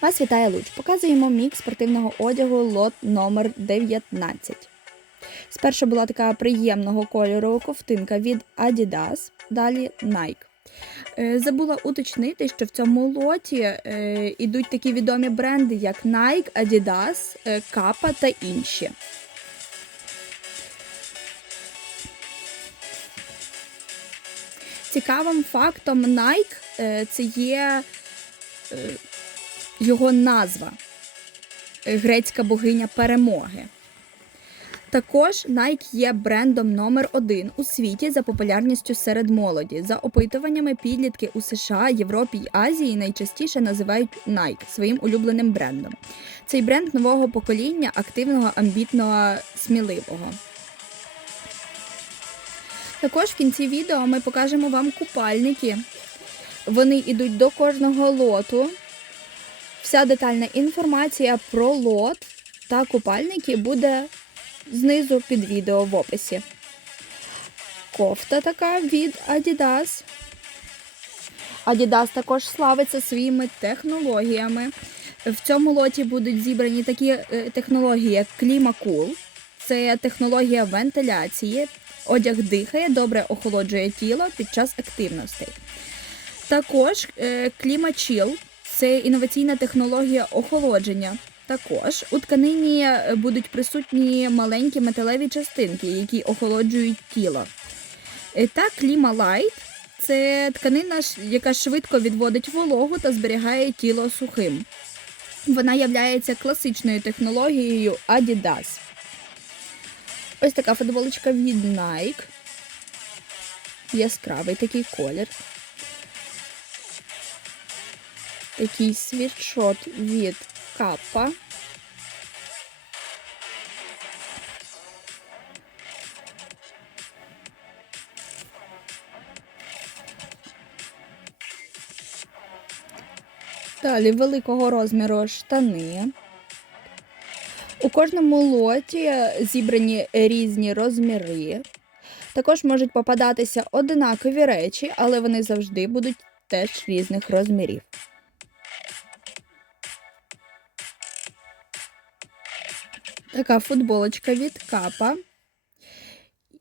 Вас вітає Луч. Показуємо мікс спортивного одягу лот номер 19. Спершу була така приємного кольору ковтинка від Adidas, далі Nike. Е, Забула уточнити, що в цьому лоті е, ідуть такі відомі бренди, як Nike, Adidas, е, Kappa та інші. Цікавим фактом Nike е, це є е, його назва грецька богиня перемоги. Також Nike є брендом номер один у світі за популярністю серед молоді. За опитуваннями підлітки у США, Європі й Азії найчастіше називають Nike своїм улюбленим брендом. Цей бренд нового покоління, активного, амбітного, сміливого. Також в кінці відео ми покажемо вам купальники. Вони йдуть до кожного лоту. Вся детальна інформація про лот та купальники буде знизу під відео в описі. Кофта така від Adidas. Adidas також славиться своїми технологіями. В цьому лоті будуть зібрані такі е, технології, як ClimaCool. Це технологія вентиляції. Одяг дихає, добре охолоджує тіло під час активностей. Також е, ClimaChill – це інноваційна технологія охолодження. Також у тканині е, будуть присутні маленькі металеві частинки, які охолоджують тіло. Е, Та ClimaLight – це тканина, яка швидко відводить вологу та зберігає тіло сухим. Вона є класичною технологією Adidas. Ось така футболочка від Nike. Яскравий такий колір. Такий світшот від Kappa. Далі великого розміру штани. У кожному лоті зібрані різні розміри. Також можуть попадатися одинакові речі, але вони завжди будуть теж різних розмірів. Така футболочка від Капа.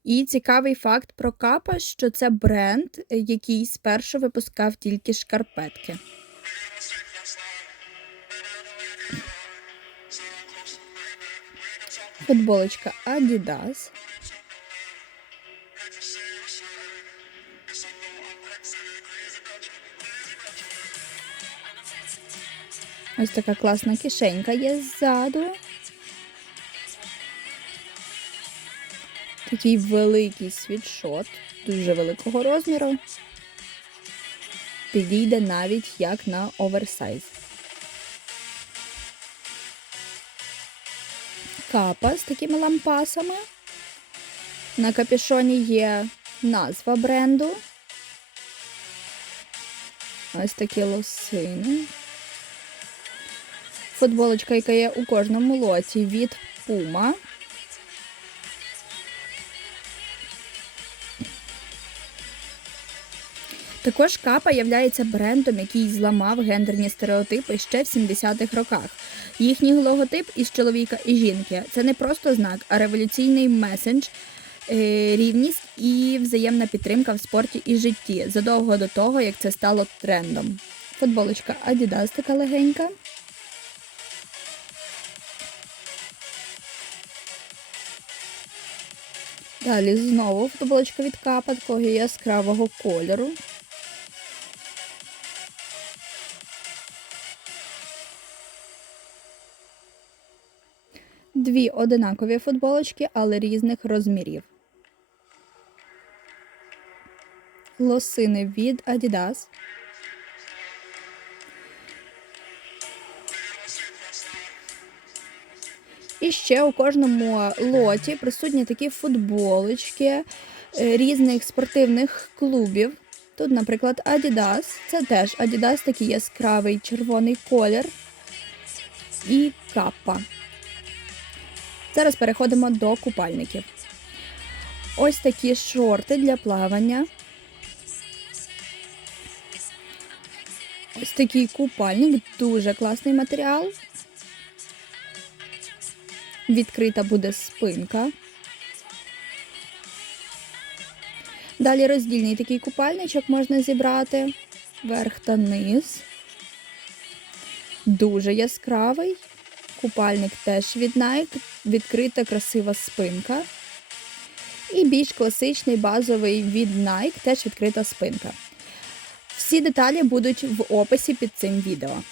І цікавий факт про Капа, що це бренд, який спершу випускав тільки шкарпетки. Футболочка Adidas. Ось така класна кишенька є ззаду. Такий великий світшот, дуже великого розміру. Підійде навіть як на оверсайз. Капа з такими лампасами. На капюшоні є назва бренду. Ось такі лосини. Футболочка, яка є у кожному лоті від Puma. Також Капа являється брендом, який зламав гендерні стереотипи ще в 70-х роках. Їхній логотип із чоловіка і жінки це не просто знак, а революційний месендж, е, рівність і взаємна підтримка в спорті і житті задовго до того, як це стало трендом. Футболочка Adidas така легенька. Далі знову футболочка від капа такого яскравого кольору. Дві одинакові футболочки, але різних розмірів. Лосини від Adidas. І ще у кожному лоті присутні такі футболочки е, різних спортивних клубів. Тут, наприклад, Adidas. Це теж Adidas такий яскравий червоний колір. І капа. Зараз переходимо до купальників. Ось такі шорти для плавання. Ось такий купальник, дуже класний матеріал. Відкрита буде спинка. Далі роздільний такий купальничок можна зібрати. Верх та низ. Дуже яскравий. Купальник теж від Nike, відкрита красива спинка. І більш класичний базовий від Nike, теж відкрита спинка. Всі деталі будуть в описі під цим відео.